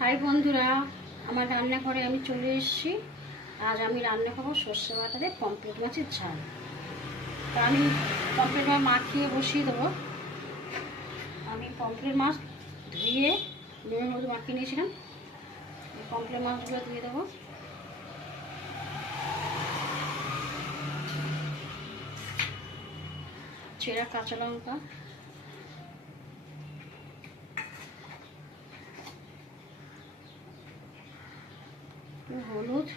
High বন্ধুরা, আমার রান্নাঘরে আমি চলে এসেছি। আজ আমি রান্না করবো সর্ষে বাটা দিয়ে পমফ্রেট মাছের ঝাল। তা আমি পমফ্রেট মাছ মাখিয়ে বসিয়ে দেবো। আমি পমফ্রেট মাছ ধুয়ে নুনের মধ্যে মাখিয়ে নিয়েছিলাম। পমফ্রেট মাছগুলো দিয়ে দেবো। চেরা কাঁচা লঙ্কা, হলুদ,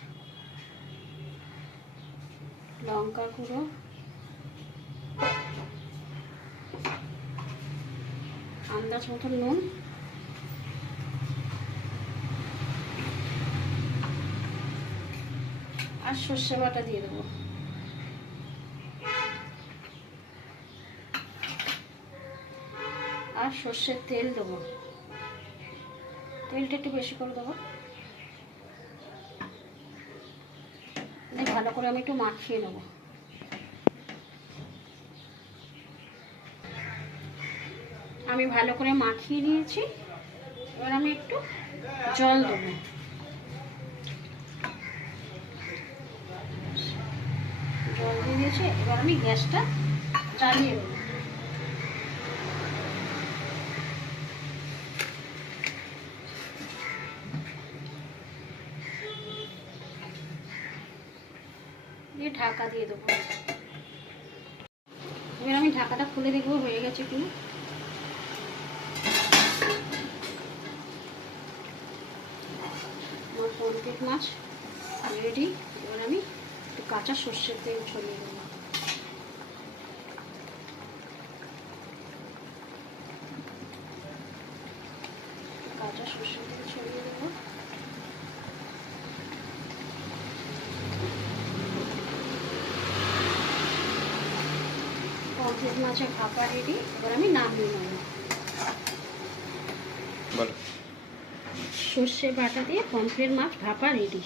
লঙ্কা গুঁড়ো, আন্দাজ মতো নুন, আর সর্ষে বাটা দিয়ে দেবো। আর সর্ষের তেল দেবো। তেলটা একটু বেশি করে দেবো। ভালো করে আমি একটু মাখিয়ে নেবো। আমি ভালো করে মাখিয়ে নিয়েছি। এবার আমি একটু জল দেবো। জল দিয়ে দিয়েছি। এবার আমি গ্যাসটা জ্বালিয়ে দেবো। দিয়ে ঢাকা দিয়ে দেবো। এবার আমি ঢাকাটা খুলে দেখবো হয়ে গেছে কিনা। আমার পমফ্রেট মাছ রেডি। এবার আমি একটু কাঁচা সর্ষের তেল ছড়িয়ে দেবো। কাঁচা সর্ষের তেল ছড়িয়ে দেবো। পমফ্রেট মাছের ভাপা রেডি। এবার আমি নামিয়ে নেব। সর্ষে বাটা দিয়ে পমফ্রেট মাছ ভাপা রেডি।